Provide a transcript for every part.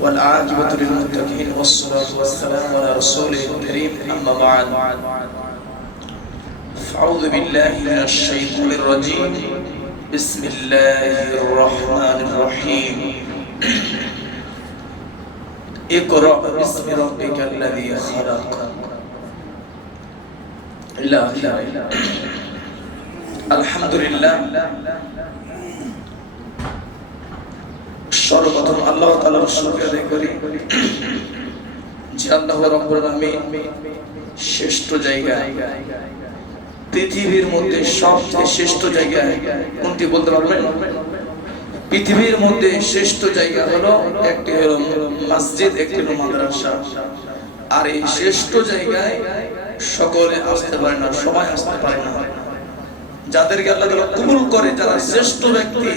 والعاقبة للمتقين والصلاة والسلام على رسوله الكريم أما بعد فأعوذ بالله من الشيطان الرجيم بسم الله الرحمن الرحيم اقرأ باسم ربك الذي خلق الحمد لله সর্বপ্রথম আল্লাহ তাআলার শুকরিয়া আদায় করি যে আল্লাহ রাব্বুল আলামিন শ্রেষ্ঠ জায়গা পৃথিবীর মধ্যে সবচেয়ে শ্রেষ্ঠ জায়গা কোনটি বলতে পারবেন? পৃথিবীর মধ্যে শ্রেষ্ঠ জায়গা হলো একটি হলো মসজিদ, একটি হলো মাদ্রাসা। আর এই শ্রেষ্ঠ জায়গায় সকলে আসতে পারে না, সবাই আসতে পারে না। যাদেরকে আল্লাহ তাআলা কবুল করে, যারা শ্রেষ্ঠ ব্যক্তি,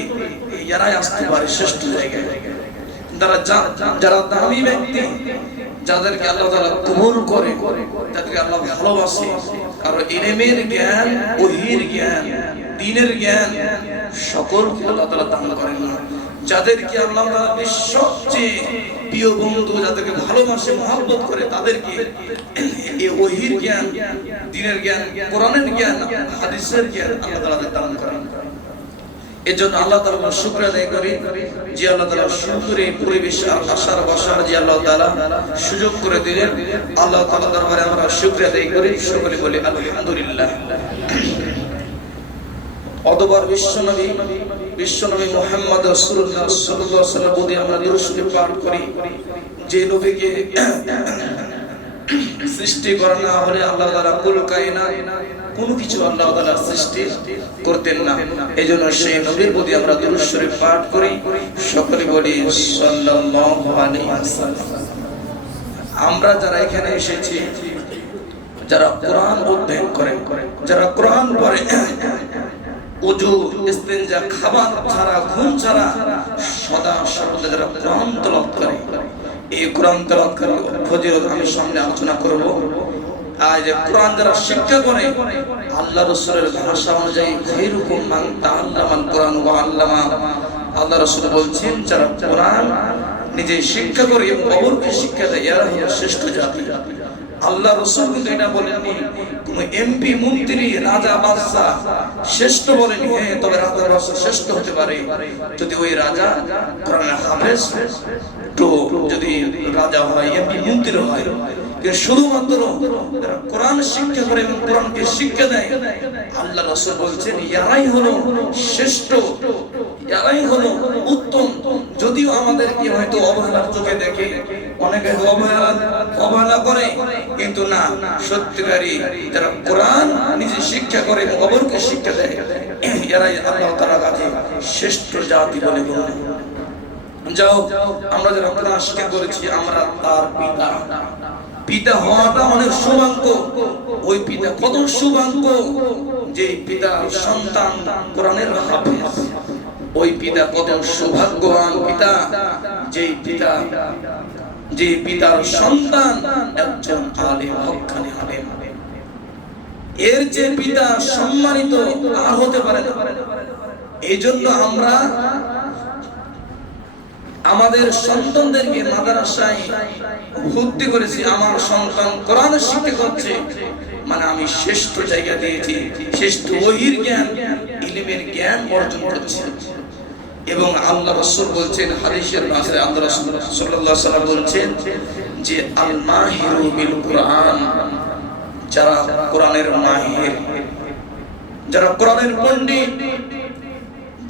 এরাই আসতে পারে শ্রেষ্ঠ জায়গায়। যারা দামি ব্যক্তি, যাদেরকে আল্লাহ তাআলা কবুল করে, যাদেরকে আল্লাহ ভালোবাসে, কারণ ইলমের জ্ঞান, ওহীর জ্ঞান, দ্বীনের জ্ঞান সকলকে আল্লাহ তাআলা দান করেন না। যাদেরকে আল্লাহ তাআলা সবচেয়ে প্রিয় বন্ধু, যাদেরকে ভালোবাসে, মহব্বত করে, তাদেরকে এই ওহীর জ্ঞান, দ্বীনের জ্ঞান, কোরআনের জ্ঞান, হাদিসের জ্ঞান আল্লাহ তাআলা দান করেন। এজন্য আল্লাহ তাআলার শুকরিয়া আদায় করি যে আল্লাহ তাআলা সুন্দরী পরিবেশ আসার বসার যে আল্লাহ তাআলা সুযোগ করে দিলেন। আল্লাহ তাআলার দরবারে আমরা শুকরিয়া আদায় করি, সকলে বলি আলহামদুলিল্লাহ। অতঃপর বিশ্বনবী মুহাম্মদ রাসূলুল্লাহ সাল্লাল্লাহু আলাইহি ওয়াসাল্লাম বলে আমরা দরুদ শরীফ পাঠ করি, যে নবীকে সৃষ্টি করা না হলে আল্লাহ তাআলা কুল কায়নাত কোনো কিছু আল্লাহ তাআলা সৃষ্টি করতেন না। এজন্য সেই নবীর প্রতি আমরা দরুদ শরীফ পাঠ করি, সকলে বলি সাল্লাল্লাহু আলাইহি ওয়াসাল্লাম। আমরা যারা এখানে এসেছি, যারা কোরআন অধ্যয়ন করেন, যারা কোরআন পড়ে, ওযু ইস্তেনজা খাবার ছাড়া, ঘুম ছাড়া সদা সর্বদা যারা কোরআন তেলাওয়াত করে, এই কোরআন তেলাওয়াত করে ফজিলত আমি সামনে আলোচনা করব। আজ কোরআন যারা শিক্ষা করে, আল্লাহ রাসূলের ভাষা অনুযায়ী খায়রুকুম মান তাআল্লামাল কোরআন ওয়া আল্লামা, আল্লাহ রাসূল বলছেন যারা কোরআন নিজে শিক্ষা করে এবং অপরকে শিক্ষা দেয়, এরা হলো শ্রেষ্ঠ জাতি। আল্লাহ রাসূল কিন্তু এটা বলেননি কোন এমপি, মন্ত্রী, রাজা, বাদশা শ্রেষ্ঠ বলেনি। হ্যাঁ, তবে রাজা বাদশা শ্রেষ্ঠ হতে পারে যদি ওই রাজা কোরআনের হাফেজ, তো যদি রাজা হয়, এমপি, মন্ত্রী হয়। শুধুমাত্র কোরআন শিক্ষা করে এবং কোরআনকে শিক্ষা দেয়, আল্লাহ রাসূল বলছেন এরাই হলো শ্রেষ্ঠ, এরাই হলো উত্তম। যদিও আমাদেরকে হয়তো অবহেলার চোখে দেখে, অনেকে অবহেলা করে, কিন্তু না, সত্যিকারী যারা কোরআন নিজে শিক্ষা করে এবং অপরকে শিক্ষা দেয়, এরাই আল্লাহ তাআলার কাছে শ্রেষ্ঠ জাতি বলে গণ্য। যাও, আমরা যারা কোরআন শিক্ষা করেছি, আমরা তার পিতা হওয়াটা অনেক সৌভাগ্য। ওই পিতা কত সৌভাগ্য যে পিতার সন্তান কোরআনের হাফেজ। ওই পিতা কত সৌভাগ্যবান পিতা যে পিতার সন্তান একজন আলেম, হক্কানি আলেম। এর যে পিতা সম্মানিত আর হতে পারে না। এই জন্য আমরা আমাদের সন্তানদেরকে মাদ্রাসায় ভর্তি করেছি। আমার সন্তান কোরআন শিক্ষা করছে, মানে আমি শ্রেষ্ঠ জায়গা দিয়েছি, শ্রেষ্ঠ ওহীর জ্ঞান, ইলমের জ্ঞান অর্জন করছে। এবং আল্লাহ রাসূল বলছেন হাদিসের ভাষায়, আল্লাহ রাসূল সাল্লাল্লাহু আলাইহি ওয়াসাল্লাম বলছেন যে আল মাহিরু বিল কোরআন, যারা কোরআনের মাহির, যারা কোরআনের পণ্ডিত,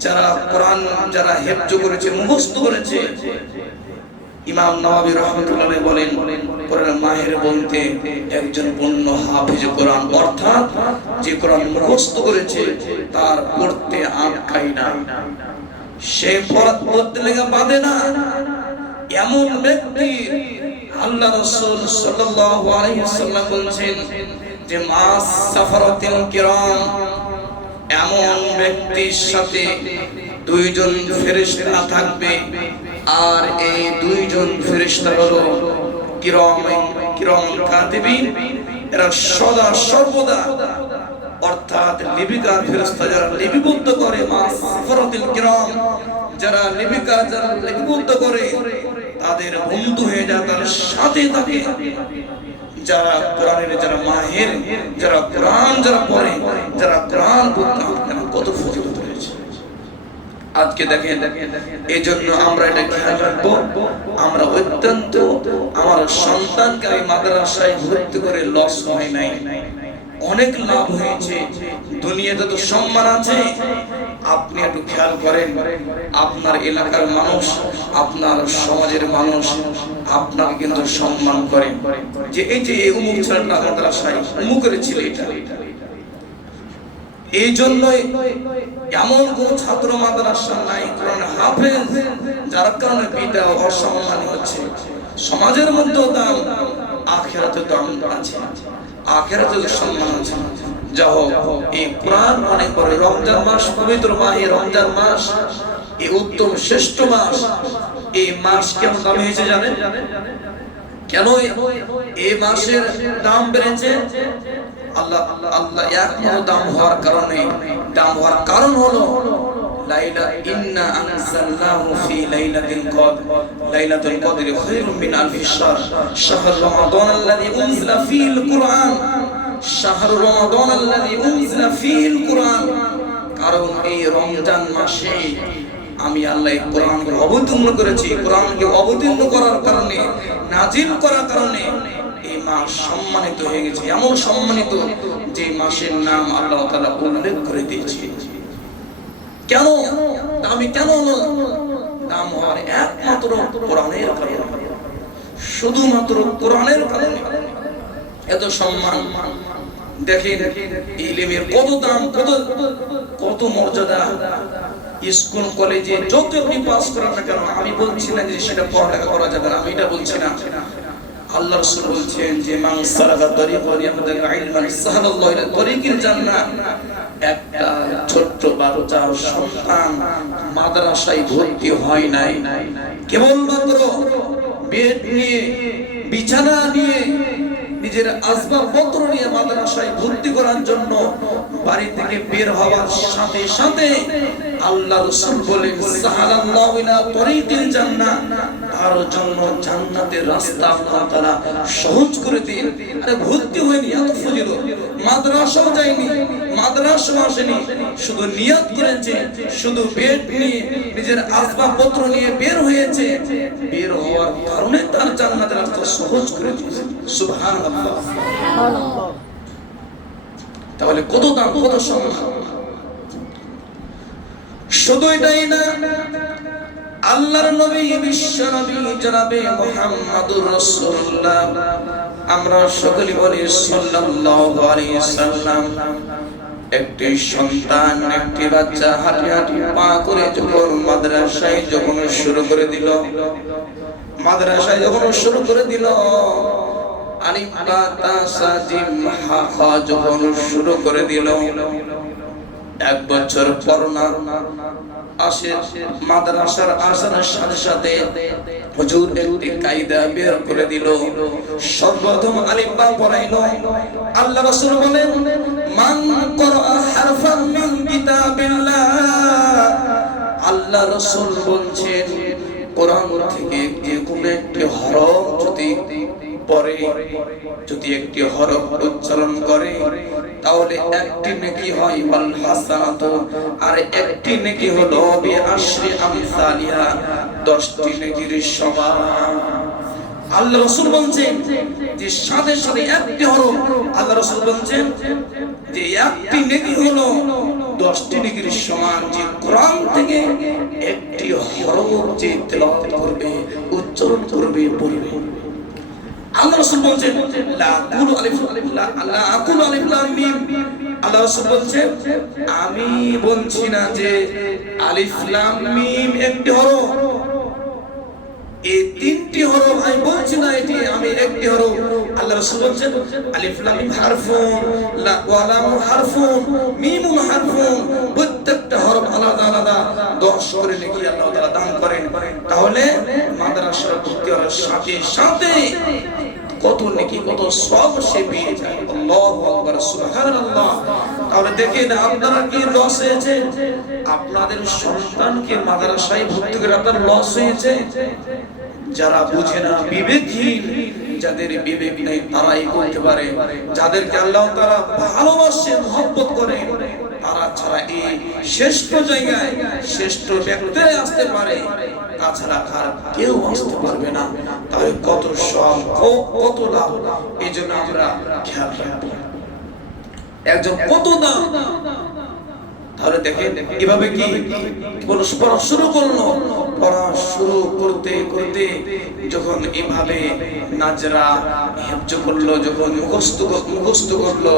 যারা কোরআন যারা হিফজ করেছে, মুখস্থ করেছে। ইমাম নওয়াবী রাহমাতুল্লাহ আলাইহি বলেন কোরআনের মাহির বলতে একজন পূর্ণ হাফেজ কোরআন, অর্থাৎ যে কোরআন মুখস্থ করেছে তার পড়তে আটকায় না, সে পড়তে লেগে বাঁধে না। এমন ব্যক্তি আল্লাহ রাসূল সাল্লাল্লাহু আলাইহি ওয়াসাল্লাম বলেন যে মাস সাফারাতিল কিরাম, এমন ব্যক্তির সাথে দুইজন ফেরেশতা থাকবে, আর এই দুইজন ফেরেশতা হলো কিরাম কাতিবিন। এরা সদা সর্বদা, অর্থাৎ লিপিকার ফেরেশতা যারা লিপিবদ্ধ করে, মাস সাফারাতিল কিরাম, যারা লিপিকার যারা লিপিবদ্ধ করে, তাদের বন্ধু হয়ে যায়, তার সাথে থাকে যারা কোরআনের যারা মাহের, যারা কোরআন যারা পড়ে, যারা কোরআন পড়তে কত ফজিলত রয়েছে। আজকে দেখেন, এই জন্য আমরা এটা খেয়াল রাখবো, আমরা অত্যন্ত আমার সন্তানকে আমি মাদ্রাসায় ভর্তি করে লস হয় নাই, অনেক লাভ হয়েছে, দুনিয়াতে তো সম্মান আছে। আপনি একটু খেয়াল করেন, আপনার এলাকার মানুষ, আপনার সমাজের মানুষ আপনাকে কিন্তু সম্মান করে, যে এই যে অমুক ছেলেটা মাদ্রাসায় অমুকের ছেলে এটা। এই জন্যই এমন কোন ছাত্র মাদ্রাসা নাই কোরআন হাফেজ যার কারণে পিতা অসম্মান হচ্ছে। সমাজের মধ্যেও দাম, আখিরাতে দাম আছে, আখিরাতে সম্মান আছে। যা হোক, এই কোরআন অনেক বড়। রমজান মাস, পবিত্র মাহে রমজান মাস, এই উত্তম শ্রেষ্ঠ মাস। এই মাস কেমন দামি হয়েছে জানেন? কেন এই মাসের দাম বেড়েছে? আল্লাহ একমাত্র দাম হওয়ার কারণে, দাম হওয়ার কারণ হলো লাইলা, ইন্না আনজালনাহু ফি লাইলাতিল কদর, লাইলাতুল কদর খায়রুম মিন আলফি শাহর, শাহর রমাদান আল্লাযী উনজিলা ফীল কুরআন, শাহর রমাদান আল্লাযী উনজিলা ফীল কুরআন। কারণ এই রমজান মাসে আমি আল্লাহ কোরআনকে অবতীর্ণ করেছি। কোরআনকে অবতীর্ণ করার কারণে, নাজিল করার কারণে এই মাস সম্মানিত হয়ে গেছে। এমন সম্মানিত যে মাসের নাম আল্লাহ তাআলা উল্লেখ করে দিয়েছে। কেন দামি? কেন হলো দাম হওয়ার? একমাত্র কোরআনের কারণে, শুধুমাত্র কোরআনের কারণে এত সম্মান। দেখেন ইলমের কত দাম, কত মর্যাদা। স্কুল কলেজে যত আপনি পাস করেন না কেন, আমি বলছি না যে সেটা পড়ালেখা করা যাবে না, আমি এটা বলছি না। আল্লাহ রাসূল বলছেন যে মান সালাকা তরিকান ইয়াবতাগি ইলমান সাহালাল্লাহু লা তরিকিল জান্নাহ। একটা ছোট্ট বাচ্চা সন্তান মাদ্রাসায় ভর্তি হয় নাই, কেবলমাত্র বেড নিয়ে, বিছানা নিয়ে, নিজের আসবাবপত্র নিয়ে মাদ্রাসায় ভর্তি করার জন্য বাড়ি থেকে বের হওয়ার সাথে সাথে আল্লাহ রাসূল বলেন সাহালাল্লাহু লা তরিকিল জান্নাহ, তার জন্য জান্নাতের রাস্তা আল্লাহ তাআলা সহজ করে দিন। আরে ভর্তি হয়নি, এত ফজিলত। মাদ্রাসাও যায়নি, মাদ্রাসাও আসেনি, শুধু নিয়ত করেছে, শুধু বেড নিয়ে নিজের আসবাবপত্র নিয়ে বের হয়েছে। বের হওয়ার কারণে তার জান্নাতের রাস্তা সহজ করে দিয়েছে। সুবহানাল্লাহ। তাহলে কত দাম, কত সম্মান। শুধু এটাই না, আল্লাহর নবী, বিশ্ব নবী জনাবে মুহাম্মদুর রাসূলুল্লাহ, আমরা সকলে বলি সাল্লাল্লাহু আলাইহি সাল্লাম, একটি সন্তান, একটি বাচ্চা হাঁটি হাঁটি পা করে যখন মাদ্রাসায় যখন শুরু করে দিল, মাদ্রাসায় যখন শুরু করে দিল, আলিফ বা তা সা জিম হা খা যখন শুরু করে দিল, এক বছর পড়না আসে। মাদ্রাসার আসার সাথে সাথে হুজুর একটি কায়দা বের করে দিল। সর্বপ্রথম আলিফ বা পড়াইলো। আল্লাহ রাসূল বলেন মান ক্বারা হারফান মিন কিতাবিল্লাহ, আল্লাহ রাসূল বলছেন কোরআন থেকে যে কোনো একটি হরফ যদি পড়ে, যদি একটি হরফ উচ্চারণ করে, তাহলে একটি নেকি হয় ওয়াল হাসানাতু, আর একটি নেকি হলো বিআশরি আমসালিহা, 10টি নেকির সমান। আল্লাহ রাসূল বলেন যে সাথে সাথে একটি হরফ, আল্লাহ রাসূল বলেন যে একটি নেকি হলো 10টি নেকির সমান। যে কোরআন থেকে একটি হরফ যে তেলাওয়াত করবে, উচ্চারণ করবে, পড়বে, আল্লাহ রাসূল বলেন লা আকুলু আলিফ লা আকুলু আলিফ লাম মিম, আল্লাহ রাসূল বলেন আমি বলছি না যে আলিফ লাম মিম একটি হরফ, এই তিনটি হরফ আমি বলছি না এটি আমি একটি হরফ। আল্লাহ রাসূল বলেন আলিফ লাম মিম হারফুন, লা ওয়া লাম হারফুন, মিমুন হারফুন, প্রত্যেকটা হরফ আলাদা আলাদা 10 করে নেকি আল্লাহ তাআলা দান করেন। তাহলে মাদ্রাসায় ভর্তি হওয়ার সাথে সাথে কত নেকি, কত সওয়াব সে পেয়ে যায়। আল্লাহু আকবার, সুবহানাল্লাহ। তাহলে দেখেন আপনারা কি লস হয়েছে? আপনাদের সন্তানকে মাদ্রাসায় ভর্তি করে আপনার লস হয়েছে? যারা বুঝে না, বিবেকহীন, যাদের বিবেক নেই তারাই করতে পারে। যাদেরকে আল্লাহ তাআলা ভালোবাসেন, মহব্বত করেন, তারা ছাড়া এই শ্রেষ্ঠ জায়গায় শ্রেষ্ঠ ব্যক্তিরা আসতে পারে, তাছাড়া কেউ আসতে পারবে না। তাহলে কত সব, কত লাভ, এই জন্য আমরা খেয়াল রাখবো একজন কত দাম। তাহলে দেখেন এভাবে কি পড়া শুরু করলো, পড়া শুরু করতে করতে যখন এভাবে নাজরা হেফজ করলো, যখন মুখস্থ করলো,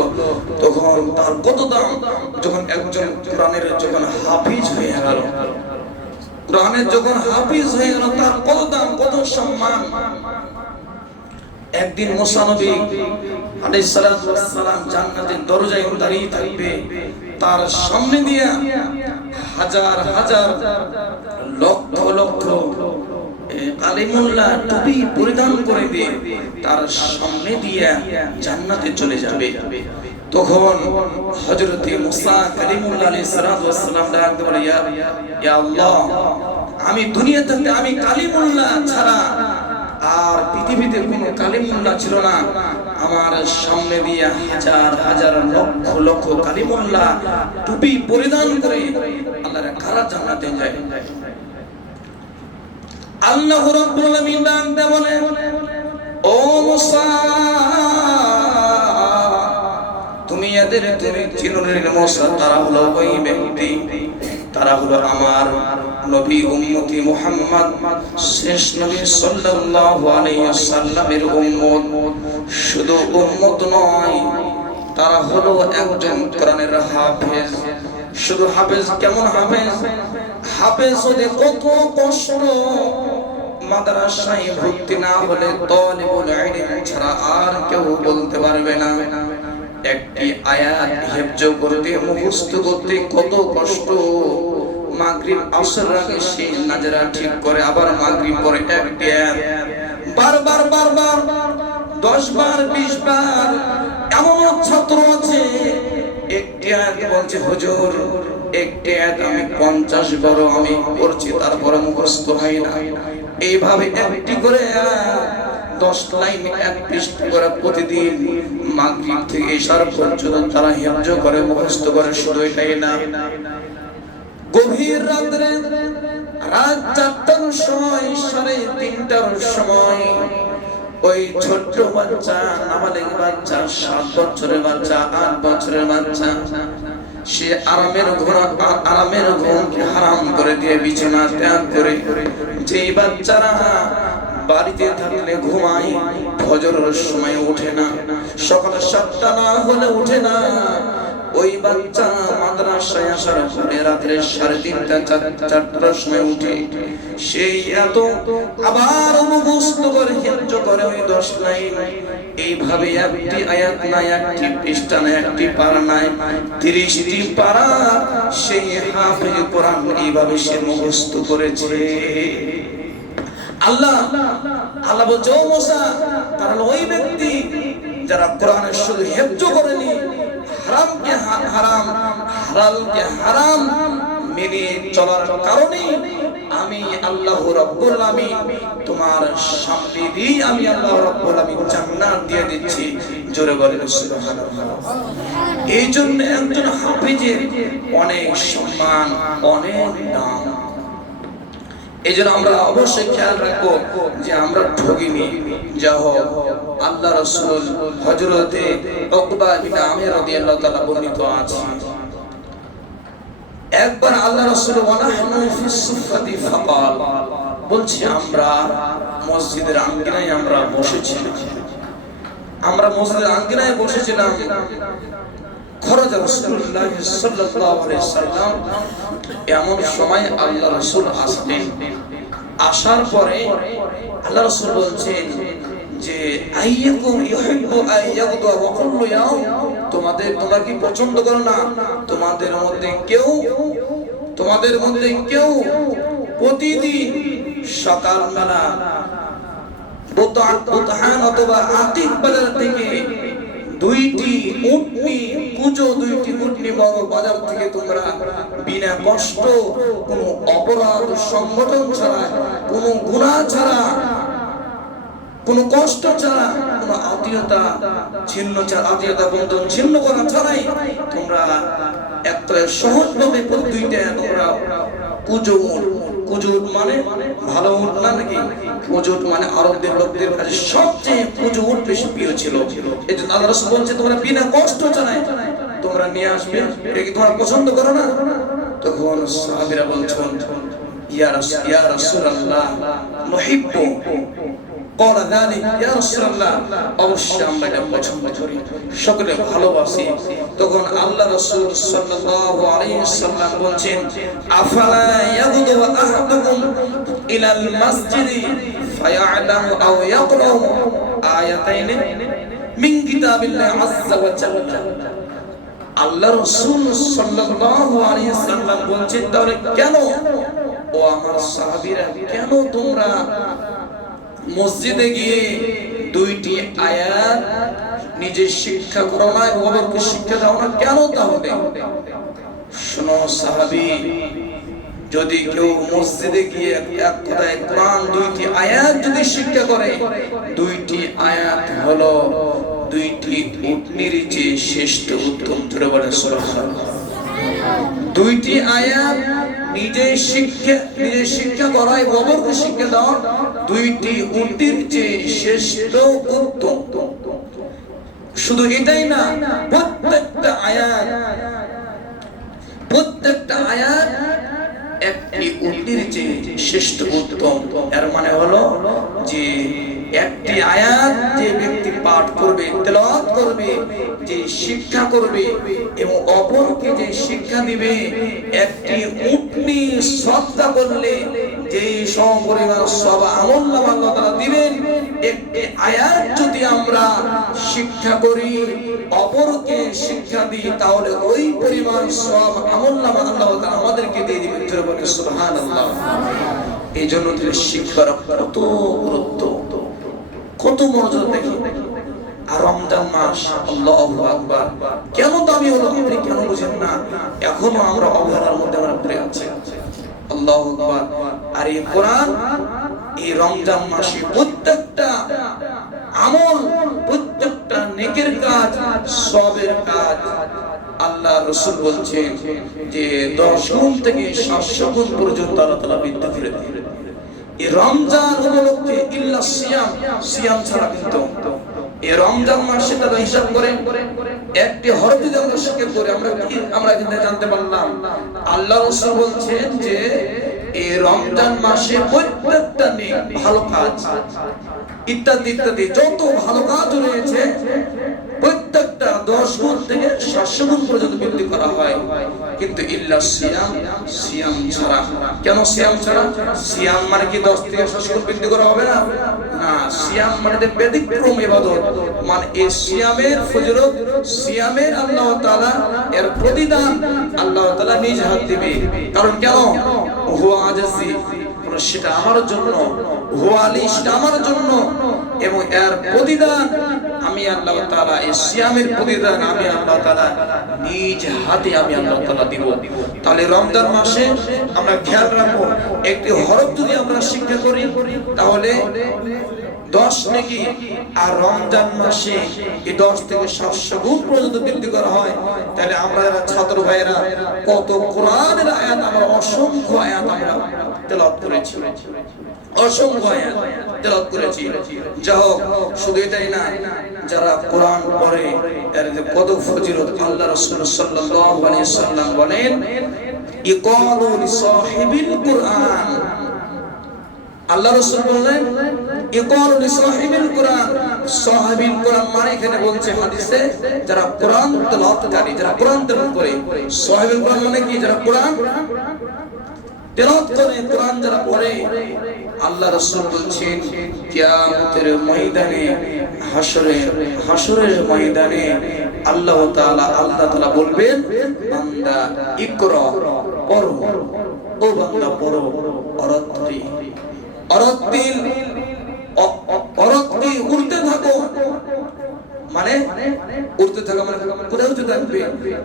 তখন তার কত দাম। যখন একজন কোরআনের যখন হাফিজ হয়ে গেল, কোরআনের যখন হাফিজ হয়ে গেল, তার কত দাম, কত সম্মান। একদিন মুসা নবী আলাইহিস সালাতু ওয়াস সালাম জান্নাতের দরজায় দাঁড়িয়ে থাকবে, তার সামনে দিয়ে হাজার হাজার লক্ষ লক্ষ কালিমুল্লাহ টুপি পরিধান করে দিয়ে তার সামনে দিয়ে জান্নাতে চলে যাবে। তখন হযরতে মুসা কালিমুল্লাহ আলাইহিস সালাতু ওয়াস সালাম ডাকতে বলে, ইয়া আল্লাহ, আমি দুনিয়াতে আমি কালিমুল্লাহ ছাড়া আর পৃথিবীতে কোনো কালিমুল্লাহ ছিল না, আমার সামনে দিয়ে হাজার হাজার লক্ষ লক্ষ কালিমুল্লাহ টুপি পরিধান করে আল্লাহর কারা জান্নাতে যায়। আল্লাহ রাব্বুল আলামিন ডাকতে বলে, ও মুসা, তুমি এদের চিনো না মুসা, তারা হলো ওই ব্যক্তি, তারা হলো আমার নবী উম্মতি মুহাম্মদ, শেষ নবী সাল্লাল্লাহু আলাইহি ওয়াসাল্লামের উম্মত। শুধু উম্মত নয়, তারা হলো একজন কোরআনের হাফেজ। শুধু হাফেজ, কেমন হাফেজ? হাফেজ হতে কত কষ্ট, মাদ্রাসায় ভর্তি না হলে তালিবুল ইলম ছাড়া আর কেউ বলতে পারবে না। একটি আয়াত হেফজ করতে, মুখস্থ করতে কত কষ্ট। মাগরিব আসর আগে সে নাজরা ঠিক করে, আবার মাগরিব পরে একটি আয়াত বারবার 10 বার 20 বার। এমন ছাত্র আছে একটি আয়াত বলছে, হুজুর একটি আয়াত আমি 50 বার আমি পড়ছি, তারপরে মুখস্থ হয় না। এইভাবে একটি করে 10 লাইন 1 পৃষ্ঠা করে প্রতিদিন মাগরিব থেকে ইশার পর্যন্ত তারা হেফজ করে, মুখস্থ করে। শুধু এটাই না, গভীর রাতে রাত 4টার সময়, 3:30টার সময় ওই ছোট্ট বাচ্চা, নাবালিগ বাচ্চা, 7 বছরের বাচ্চা, 8 বছরের বাচ্চা, সে আরামের ঘুমকে হারাম করে দিয়ে বিছানা ত্যাগ করে, যেই বাচ্চারা বাড়িতে থাকলে ঘুমায়, ফজরের সময় ওঠে না, সকাল 7টা না হলে ওঠে না, ওই বাচ্চা মাদ্রাসায় আসার পরে রাত্রে 3:30 4টার সময় উঠে সেই এত আবার মুখস্থ করে হেফজ করে ওই 10 লাইন। এইভাবে একটি আয়াত না, একটি পৃষ্ঠা না, একটি পারা নাই, 30টি পারা সেই হাফেজ কোরআন এইভাবে সে মুখস্থ করেছে। আল্লাহ বলছে, ও মুসা, তারা ওই ব্যক্তি যারা কোরআনের শুধু হেফজ করেনি, হারামকে হারাম, হালালকে হারাম মেনে চলার কারণে আমি আল্লাহ রাব্বুল আলামিন তোমার সামনে দিয়ে আমি আল্লাহ রাব্বুল আলামিন জান্নাত দিয়ে দিচ্ছি। জোরে বলেন সুবহানাল্লাহ। এই জন্য একজন হাফেজের অনেক সম্মান, অনেক দাম। এই জন্য আমরা অবশ্যই খেয়াল রাখবো যে আমরা ঠকিনি। যা হোক, আল্লাহ রাসূল হযরতে উকবা বিন আমির রাদিয়াল্লাহু তাআলা বর্ণিত আছে, একবার আল্লাহ রাসূল ওয়ানাহনু ফিস সুফাতি ফাকাল, বলছি আমরা মসজিদের আঙ্গিনায় আমরা বসেছিলাম, খরাজা রাসূলুল্লাহ সাল্লাল্লাহু আলাইহি ওয়াসাল্লাম। এমন সময় আল্লাহ রাসূল আসলেন। আসার পরে আল্লাহ রাসূল বলছেন যে আইয়াকুম ইউহিব্বু আইয়াগদু ওয়া কুল্লু ইয়াউম, তোমরা কি পছন্দ করো না তোমাদের মধ্যে কেউ প্রতিদিন সকালবেলা বুতহান অথবা আতিক বাজার থেকে 2টি উটনি বড় বাজার থেকে তোমরা বিনা কষ্ট, কোনো অপরাধ সংগঠন ছাড়া, কোনো গুনাহ ছাড়া কোনো কষ্ট ছাড়া, কোনো আত্মীয়তা বন্ধন ছিন্ন করা ছাড়াই তোমরা একটা সহজভাবে দুইটা তোমরা পুজো মানে ভালো উট না নাকি? পুজো মানে আরবদের লোকদের কাছে সবচেয়ে পুজো উট বেশি প্রিয় ছিল। এই জন্য আল্লাহ রাসূল বলছে তোমরা বিনা কষ্ট ছাড়াই তোমরা নিয়ে আসবে। এটা কি তোমরা পছন্দ করো না? তখন সাহাবীরা বলছেন ইয়া রাসূলুল্লাহ নুহিব্বু قال ذلك يا رسول الله অবশ্যই আমরা এটা পছন্দ করি, সকলে ভালোবাসি। তখন আল্লাহ রাসূল সাল্লাল্লাহু আলাইহি ওয়াসাল্লাম বলেন আফালা ইয়াগুদু আহাদুকুম ইলাল মাসজিদি ফায়ালামু আও ইয়াকরাউ আয়াতাইন মিন কিতাবিল্লাহি আযজা ওয়া জাল্লা। আল্লাহ রাসূল সাল্লাল্লাহু আলাইহি ওয়াসাল্লাম বলেন তাহলে কেন ও আমার সাহাবীরা, কেন তোমরা মসজিদে গিয়ে দুইটি আয়াত নিজে শিক্ষা করো না, ওদেরকে শিক্ষা দাও না কেন? তাহলে শোনো সাহাবী, যদি কেউ মসজিদে গিয়ে এক কথায় কোরআন দুইটি আয়াত যদি শিক্ষা করে, দুইটি আয়াত হলো দুইটি উটনির চেয়ে শ্রেষ্ঠ উত্তম। ধরে বলেন সুবহানাল্লাহ। দুইটি আয়াত নিজে শিক্ষা করায় ওদেরকে শিক্ষা দাও দুইটি উটের চেয়ে শ্রেষ্ঠ উত্তম। শুধু এটাই না, প্রত্যেকটা আয়াত একটি উটের চেয়ে শ্রেষ্ঠ উত্তম। এর মানে হলো যে একটি আয়াত যে ব্যক্তি পাঠ করবে, তেলাওয়াত করবে, যে শিক্ষা করবে এবং অপরকে যে শিক্ষা দিবে, একটি উটনি সদকা করলে যে সমপরিমাণ সওয়াব আমলনামা আল্লাহ তাআলা দিবেন, একটি আয়াত যদি আমরা শিক্ষা করি, অপরকে শিক্ষা দিই, তাহলে ওই পরিমাণ সওয়াব আমলনামা আল্লাহ তাআলা আমাদেরকে দিয়ে দিবেন। সুবহানাল্লাহ। এই জন্য শিক্ষার কত গুরুত্ব, কত মনোযোগ দেখি। আর রমজান মাস, আল্লাহু আকবার, কেন দামি হলো আপনি কেন বুঝেন না? এখনো আমরা অবহেলার মধ্যে আমরা পড়ে আছি। আল্লাহু আকবার। আর এই কোরআন এই রমজান মাসে প্রত্যেকটা আমল, প্রত্যেকটা নেকের কাজ, সওয়াবের কাজ আল্লাহ রাসূল বলছেন যে 10 গুণ থেকে 700 গুণ পর্যন্ত আল্লাহ তাআলা বৃদ্ধি করে দিবেন। এই রমজান উপলক্ষে ইল্লা সিয়াম ছাড়া কিন্তু এই রমজান মাসে তারা হিসাব করে একটি হরফ যদি আমরা শিক্ষা করে আমরা কিন্তু জানতে পারলাম আল্লাহ রাসূল বলছেন যে এই রমজান মাসে প্রত্যেকটা ভালো কাজ ইত্যাদি যত ভালো কাজ রয়েছে প্রত্যেকটা 10 গুণ থেকে 700 গুণ পর্যন্ত বৃদ্ধি করা হয়। কিন্তু ইল্লা সিয়াম ছাড়া। কেন সিয়াম ছাড়া? সিয়াম মানে কি 10 থেকে 700 গুণ বৃদ্ধি করা হবে না? না, সিয়াম মানে ব্যতিক্রম ইবাদত। মানে এই সিয়ামের ফজিলত, সিয়ামের আল্লাহ তাআলা এর প্রতিদান আল্লাহ তাআলা নিজ হাত দিবে। কারণ কেন? হুয়া আজাজি, সেটা আমার জন্য, হুয়ালি সেটা আমার জন্য, এবং এর প্রতিদান আমি আল্লাহ তাআলা, এই সিয়ামের প্রতিদান আমি আল্লাহ তাআলা নিজ হাতে আমি আল্লাহ তাআলা দিব। তাহলে রমজান মাসে আমরা খেয়াল রাখবো, একটি হরফ যদি আমরা শিক্ষা করি তাহলে 10 নেকি, আর রমজান মাসে এই 10 থেকে 700 গুণ পর্যন্ত বৃদ্ধি করা হয়। তাহলে আমরা ছাত্র ভাইরা কত কোরআনের আয়াত, আমরা অসংখ্য আয়াত আমরা তেলাওয়াত করেছি, অসংখ্য আয়াত তেলাওয়াত করেছি। যাই হোক, শুধু এটাই না, যারা কোরআন পড়ে এর যে কত ফজিলত আল্লাহ রাসূল সাল্লাল্লাহু আলাইহি ওয়াসাল্লাম বলেন ইকালু লিসাহিবিল কুরআন। আল্লাহ রাসূল বলেন ইকালু লিসাহিবিল কুরআন। সাহিবুল কুরআন মানে এখানে বলছে হাদিসে যারা কোরআন তেলাওয়াতকারী, যারা কোরআন তেলাওয়াত করে। সাহিবুল কুরআন মানে কি? যারা কোরআন তেলাওয়াত করে, কোরআন যারা পড়ে। আল্লাহ রাসূল বলেন কিয়ামতের ময়দানে, হাসরের ময়দানে আল্লাহ তাআলা বলবেন বান্দা ইকরা, পড়ো, ও বান্দা পড়ো, অরত্তি উড়তে থাকো। মানে উড়তে থাকা মানে কোথায় উঠতে থাকবে?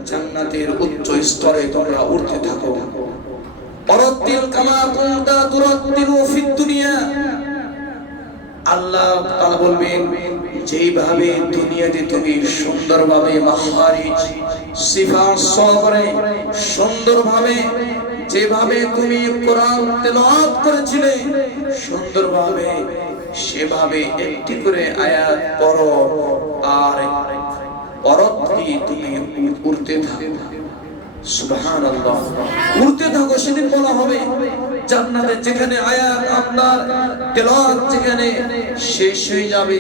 জান্নাতের উচ্চ স্তরে তোমরা উড়তে থাকো। অরত্তিল কামা কুনতা তুরাত্তিলু ফিদ দুনিয়া। আল্লাহ তাআলা বলবেন যেইভাবে দুনিয়াতে তুমি সুন্দরভাবে মাখারিজ সিফাত সহকারে সুন্দরভাবে যেভাবে তুমি কোরআন তেলাওয়াত করেছিলে সুন্দরভাবে সেভাবে একটি করে আয়াত পড়ো আর পরবর্তী তুমি উড়তে থাকো। সুবহানাল্লাহ, উড়তে থাকো। সেদিন বলা হবে জান্নাতে যেখানে আয়াত আপনার তেলাওয়াত যেখানে শেষ হয়ে যাবে,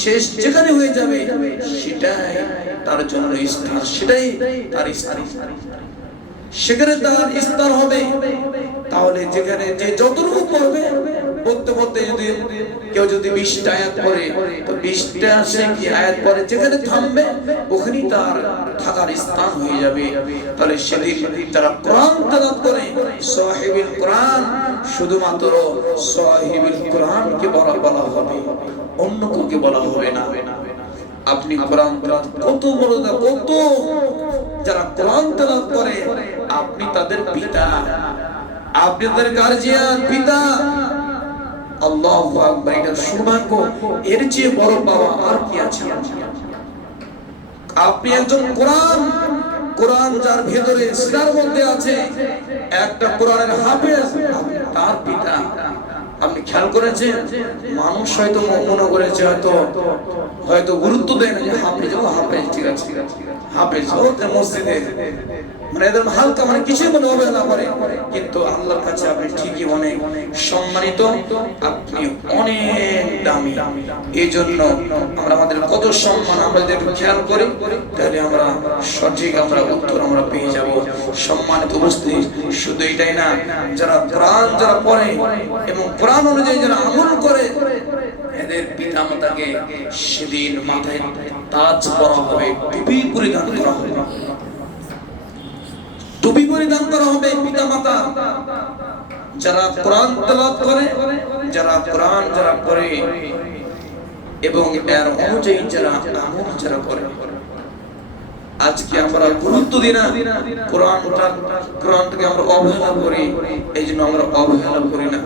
শেষ যেখানে হয়ে যাবে সেটাই তার জন্য স্থান, সেটাই তার স্থান, সেখানে তার স্তর হবে। তাহলে যেখানে যে যতটুকু পড়বে পড়তে পড়তে যদি কেউ যদি 20টা আয়াত পড়ে তো 20টা সে কি আয়াত পড়ে যেখানে থামবে ওখানেই তার থাকার স্থান হয়ে যাবে। তাহলে সেদিন যারা কোরআন তেলাওয়াত করে সাহিবুল কোরআন, শুধুমাত্র সাহিবুল কোরআনকে বলা হবে, অন্য কাউকে বলা হবে না। আপনি কোরআন কত বড় কত যারা কোরআন তেলাওয়াত করে আপনি তাদের পিতা, আপনি তাদের গার্জিয়ান পিতা। আল্লাহু আকবার, এটা সৌভাগ্য, এর চেয়ে বড় পাওয়া আর কি আছে? আপনি একজন কোরআন যার ভেতরে সিনার মধ্যে আছে একটা কোরআনের হাফেজ, তার পিতা। আপনি খেয়াল করেছেন মানুষ হয়তো মনে করেছে হয়তো গুরুত্ব দেয় না যে হাফেজ, ও হাফেজ, ঠিক আছে হাফেজ ও মসজিদে, মানে এদের হালকা মানে কিছুই মনে হবে না করে, কিন্তু আল্লাহর কাছে আপনি ঠিকই অনেক সম্মানিত, আপনি অনেক দামি। এই জন্য আমরা আমাদের কত সম্মান আমরা যদি খেয়াল করি তাহলে আমরা সঠিক উত্তর আমরা পেয়ে যাব। সম্মানিত উপস্থিতি, শুধু এটাই না, যারা কোরআন যারা পড়ে এবং কোরআন অনুযায়ী যারা আমল করে এদের পিতামাতাকে সেদিন মাথায় তাজ পরা হবে, টুপি পরিধান করা হবে, টুপি পরিধান করা হবে পিতামাতা যারা কোরআন তেলাওয়াত করে, যারা কোরআন যারা পড়ে এবং এর অনুযায়ী যারা আমল যারা করে। আজকে আমরা গুরুত্ব দিই না, কোরআনটাকে আমরা অবহেলা করি, এই জন্য আমরা অবহেলা করি না।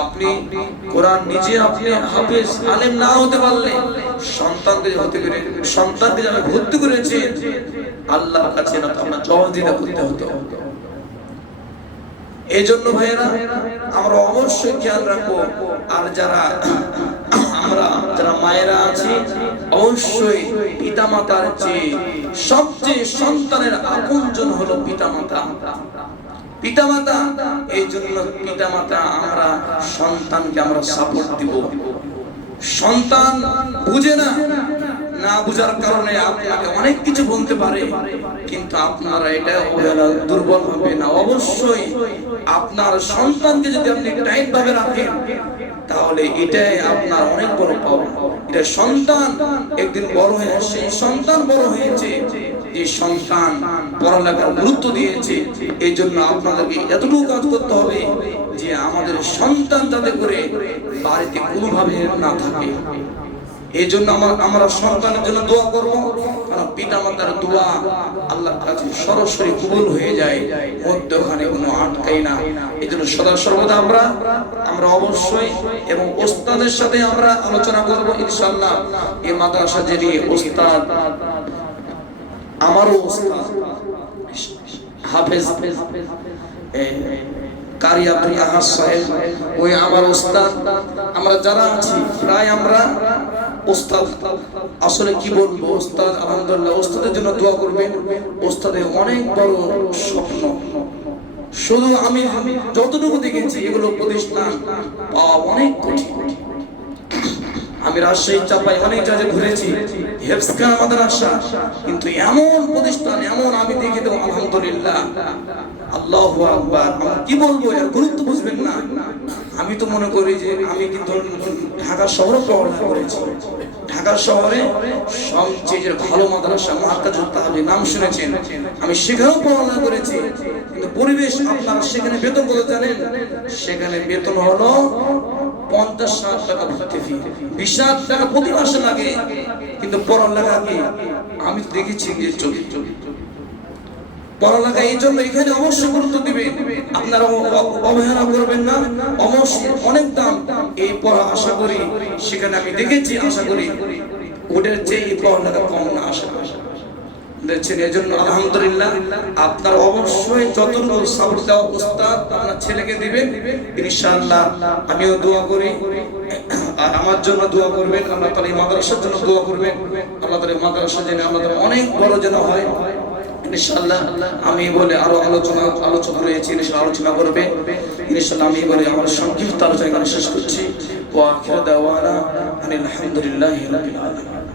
আপনি কোরআন নিজে আপনি হাফেজ আলেম না হতে পারলে সন্তানকে যারা ভর্তি করেছে আল্লাহর কাছে না আপনার জবাবদিহি করতে হতো। এই জন্য ভাইয়েরা আমরা অবশ্যই খেয়াল রাখবো। আর যারা মায়েরা আছি অবশ্যই পিতামাতার চেয়ে সবচেয়ে সন্তানের আপনজন হলো পিতামাতা। এই জন্য পিতামাতা আমরা সন্তানকে আমরা সাপোর্ট দিব। সন্তান বুঝে না বুঝার কারণে আপনাকে অনেক কিছু বলতে পারে, কিন্তু আপনারা এটা দুর্বল হবে না। অবশ্যই আপনার সন্তানকে যদি আপনি টাইট ভাবে রাখেন তাহলে এটাই আপনার অনেক বড় পাওয়া। এটা সন্তান একদিন বড় হয়ে, সেই সন্তান বড় হয়েছে, যে সন্তান পড়ালেখার গুরুত্ব দিয়েছে। এই জন্য আপনাদেরকে এতটুকু কাজ করতে হবে যে আমাদের সন্তান যাতে করে বাড়িতে কোনোভাবে না থাকে। এই জন্য আমরা সন্তানের জন্য দোয়া করব, কারণ পিতা মাতার দোয়া আল্লাহর কাছে সরাসরি কবুল হয়ে যায়, মধ্যখানে কোনো আটকাই না। এই জন্য সদা সর্বদা আমরা অবশ্যই এবং ওস্তাদের সাথে আমরা আলোচনা করব ইনশাআল্লাহ। এই মাদ্রাসা যিনি ওস্তাদ, আমারও ওস্তাদ হাফেজ কারি আব্দুল আহাদ সাহেব, ওই আমার ওস্তাদ। আমরা যারা আছি প্রায় আমরা ওস্তাদ, আসলে কি বলবো, ওস্তাদ আলহামদুলিল্লাহ। ওস্তাদের জন্য দোয়া করবেন। ওস্তাদের অনেক বড় স্বপ্ন, শুধু আমি যতটুকু দেখেছি এগুলো প্রতিষ্ঠান পাওয়া অনেক কঠিন। আমি রাজশাহী চাপাই অনেক জায়গায় ঘুরেছি, হেফজখানা মাদ্রাসা, কিন্তু এমন প্রতিষ্ঠান এমন আমি দেখি তো আলহামদুলিল্লাহ। আল্লাহু আকবার। আমি কি বলবো, এর গুরুত্ব বুঝবেন না। আমি তো মনে করি যে আমি কিন্তু ঢাকা শহরে পড়াশোনা করেছি। ঢাকা শহরে সবচেয়ে ভালো মাদ্রাসা মাদ্রাসাতুল তাহলিল নাম শুনেছেন, আমি সেখানেও পড়াশোনা করেছি। কিন্তু পরিবেশ আপনার সেখানে বেতন কত জানেন? সেখানে বেতন হলো 50-60 টাকা ভর্তি ফি, 20 টাকা প্রতি মাসে লাগে। কিন্তু পড়ালেখা কি আমি দেখেছি যে পড়ালেখা এই জন্য এখানে অবশ্যই গুরুত্ব দিবেন, আপনারা অবহেলা করবেন না। অবশ্যই অনেক দাম এই পড়া, আশা করি সেখানে আমি দেখেছি, আশা করি ওদের চেয়ে এই পড়ালেখা কম না, আশা দেখছেন। এই জন্য আলহামদুলিল্লাহ আপনারা অবশ্যই যতটুকু সাপোর্ট দেওয়া উস্তাদ আপনার ছেলেকে দিবেন ইনশাআল্লাহ। আমিও দোয়া করি, আর আমার জন্য দোয়া করবেন, আল্লাহ তাআলা এই মাদ্রাসার জন্য দোয়া করবেন, আল্লাহ তাআলা মাদ্রাসা যেন আমাদের অনেক বড় যেন হয় ইনশাআল্লাহ। আমি বলে আরো আলোচনা রয়েছে, ইনশাআল্লাহ আলোচনা করবে ইনশাআল্লাহ। আমি বলে আমার সংক্ষিপ্ত আলোচনা এখানে শেষ করছি। ওয়া আখিরু দাওয়ানা আলহামদুলিল্লাহি রাব্বিল আলামিন।